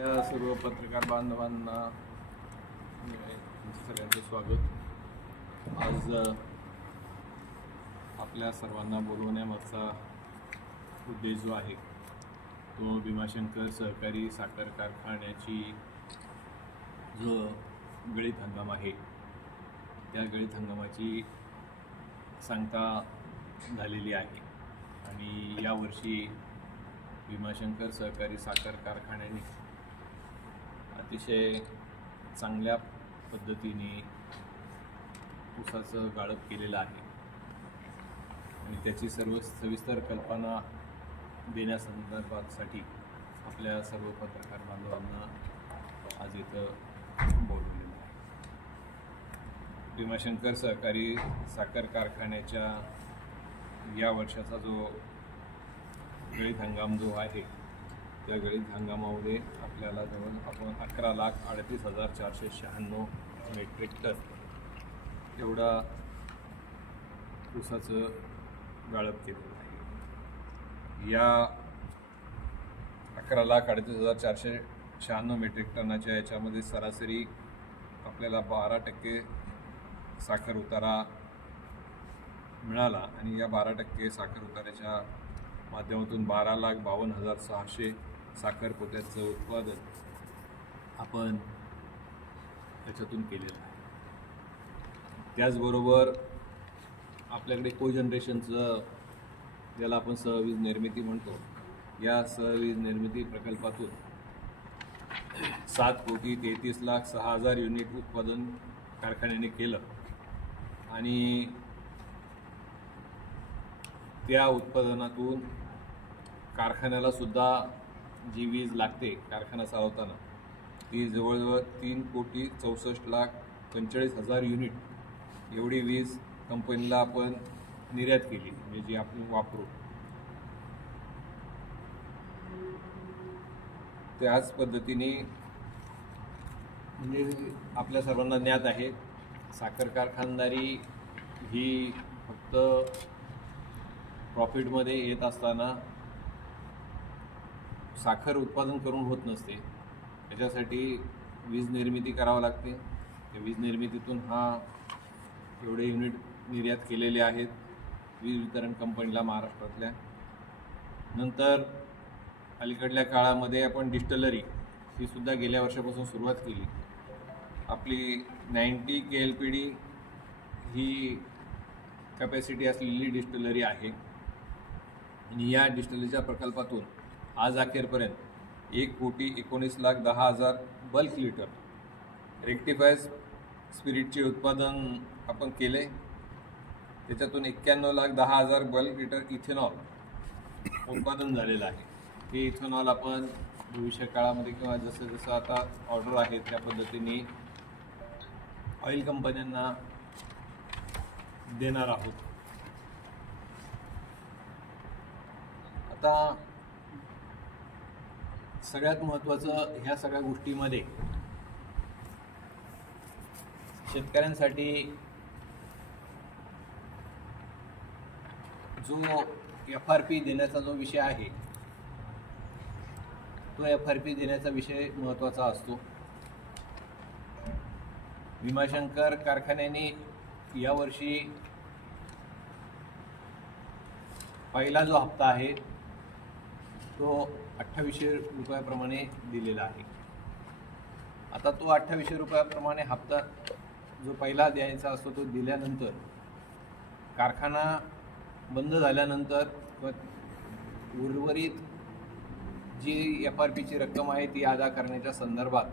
या सर्व पत्रकार बांधवांना म्हणजे तुमचं सगळ्यांचं स्वागत. आज आपल्या सर्वांना बोलवण्यामागचा उद्देश जो आहे तो भीमाशंकर सहकारी साखर कारखान्याची जो गळीत हंगाम आहे त्या गळीत हंगामाची सांगता झालेली आहे. आणि यावर्षी भीमाशंकर सहकारी साखर कारखान्याने अतिशय चांगल्या पद्धतीने ऊसाचं गाळप केलेलं आहे. आणि त्याची सर्व सविस्तर कल्पना देण्यासंदर्भातसाठी आपल्या सर्व पत्रकार बांधवांना आज इथं बोलवलेलं आहे. भीमाशंकर सहकारी साखर कारखान्याच्या या वर्षाचा जो गळीत हंगाम जो आहे या गळीत हंगामामध्ये आपल्याला जवळ आपण अकरा लाख अडतीस हजार चारशे शहाण्णव मेट्रिक टन एवढा ऊसाचं गाळप केलेलं आहे. या अकरा लाख अडतीस हजार चारशे शहाण्णव मेट्रिक टनाच्या याच्यामध्ये सरासरी आपल्याला बारा टक्के साखर उतारा मिळाला आणि या बारा टक्के साखर उताऱ्याच्या माध्यमातून बारा लाख बावन्न हजार सहाशे साखरपोत्याचं उत्पादन आपण त्याच्यातून केलेलं आहे. त्याचबरोबर आपल्याकडे को जनरेशनचं ज्याला आपण सहवीज निर्मिती म्हणतो या सहवीज निर्मिती प्रकल्पातून सात कोटी तेहतीस लाख सहा हजार युनिट उत्पादन कारखान्याने केलं. आणि त्या उत्पादनातून कारखान्याला सुद्धा जी वीज लागते कारखाना चालवताना ती जवळजवळ तीन कोटी चौसष्ट लाख पंचेचाळीस हजार युनिट एवढी वीज कंपनीला आपण निर्यात केली म्हणजे जी आपण वापरू. त्याच पद्धतीने म्हणजे आपल्या सर्वांना ज्ञात आहे साखर कारखानदारी ही फक्त प्रॉफिटमध्ये येत असताना साखर उत्पादन करून होत नसते. त्याच्यासाठी वीज निर्मिती करावं लागते. त्या वीज निर्मितीतून हा एवढे युनिट निर्यात केलेले आहेत. वीज वितरण कंपनीला महाराष्ट्रातल्या. नंतर अलीकडल्या काळामध्ये आपण डिस्टलरी ही सुद्धा गेल्या वर्षापासून सुरुवात केली. आपली ninety K L P D ही कॅपॅसिटी असलेली डिस्टलरी आहे. आणि या डिस्टलरीच्या प्रकल्पातून आज अखेरपर्यंत एक कोटी एकोणीस लाख दहा हजार बल्क लिटर रेक्टिफाय स्पिरिटचे उत्पादन आपण केले. त्याच्यातून एक्क्याण्णव लाख दहा हजार बल्क लिटर इथेनॉल उत्पादन झालेलं आहे. हे इथेनॉल आपण भविष्य काळामध्ये किंवा जसं जसं आता ऑर्डर आहे त्या पद्धतीने ऑइल कंपन्यांना देणार आहोत. आता सगळ्यात महत्त्वाचं ह्या सगळ्या गोष्टीमध्ये शेतकऱ्यांसाठी जो एफ आर पी देण्याचा जो विषय आहे तो एफ आर पी देण्याचा विषय महत्त्वाचा असतो. भीमाशंकर कारखान्याने यावर्षी पहिला जो हप्ता आहे तो अठ्ठावीसशे रुपयाप्रमाणे दिलेला आहे. आता तो अठ्ठावीसशे रुपयाप्रमाणे हप्ता जो पहिला द्यायचा असतो तो दिल्यानंतर कारखाना बंद झाल्यानंतर उर्वरित जी एफ आर पीची रक्कम आहे ती अदा करण्याच्या संदर्भात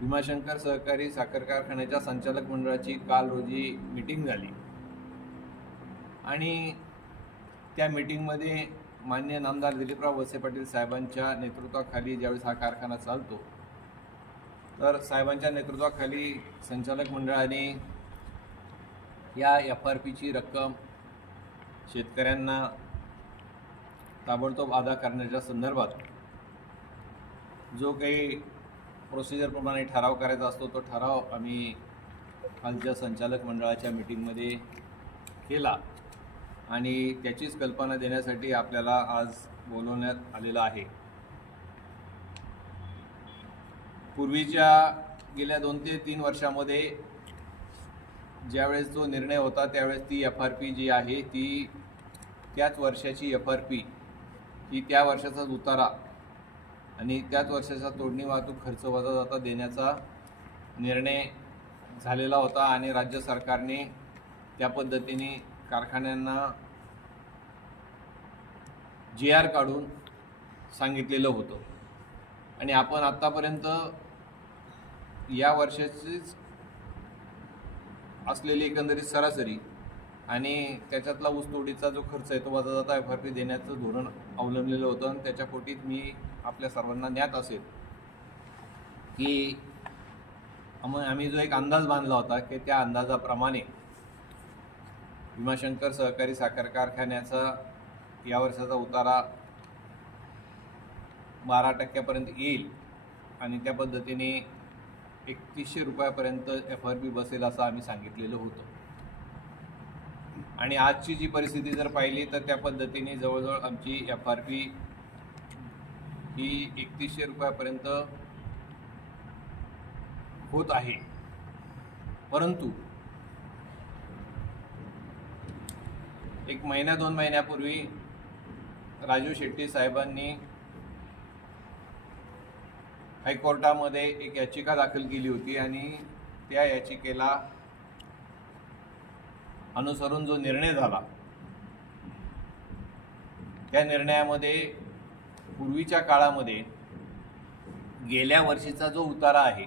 भीमाशंकर सहकारी साखर कारखान्याच्या संचालक मंडळाची काल रोजी मीटिंग झाली. आणि त्या मीटिंगमध्ये मान्य नामदार दिलीपराव वसे पाटील साहेबांच्या नेतृत्वाखाली ज्यावेळेस हा कारखाना चालतो तर साहेबांच्या नेतृत्वाखाली संचालक मंडळाने या एफ आर पीची रक्कम शेतकऱ्यांना ताबडतोब अदा करण्याच्या संदर्भात जो काही प्रोसिजरप्रमाणे ठराव करायचा असतो तो ठराव आम्ही कालच्या संचालक मंडळाच्या मीटिंगमध्ये केला. आणि त्याचीच कल्पना देण्यासाठी आपल्याला आज बोलवण्यात आलेलं आहे. पूर्वीच्या गेल्या दोन ते तीन वर्षामध्ये ज्यावेळेस जो निर्णय होता त्यावेळेस ती एफ आर पी जी आहे ती त्याच वर्षाची एफ आर पी ही त्या वर्षाचाच उतारा आणि त्याच वर्षाचा तोडणी वाहतूक खर्च वजा जाता देण्याचा निर्णय झालेला होता आणि राज्य सरकारने त्या पद्धतीने कारखान्यांना जी आर काढून सांगितलेलं होतं. आणि आपण आत्तापर्यंत या वर्षाचीच असलेली एकंदरीत सरासरी आणि त्याच्यातला ऊसतोडीचा जो खर्च आहे तो वजा जाता एफ आर पी देण्याचं धोरण अवलंबलेलं होतं आणि त्याच्या पोटीत मी आपल्या सर्वांना ज्ञात असेल की आम्ही जो एक अंदाज बांधला होता की त्या अंदाजाप्रमाणे भीमाशंकर सहकारी साखर कारखान्याचा या वर्षाचा उतारा बारा टक्क्यापर्यंत येईल आणि त्या पद्धतीने एकतीसशे रुपयापर्यंत एफ आर पी बसेल असं आम्ही सांगितलेलं होतं. आणि आजची जी परिस्थिती जर पाहिली तर त्या पद्धतीने जवळजवळ आमची एफ आर पी ही एकतीसशे रुपयापर्यंत होत आहे. परंतु एक महिन्या दोन महिन्यापूर्वी राजू शेट्टी साहेबांनी हायकोर्टामध्ये एक याचिका दाखल केली होती आणि त्या याचिकेला अनुसरून जो निर्णय झाला त्या निर्णयामध्ये पूर्वीच्या काळामध्ये गेल्या वर्षीचा जो उतारा आहे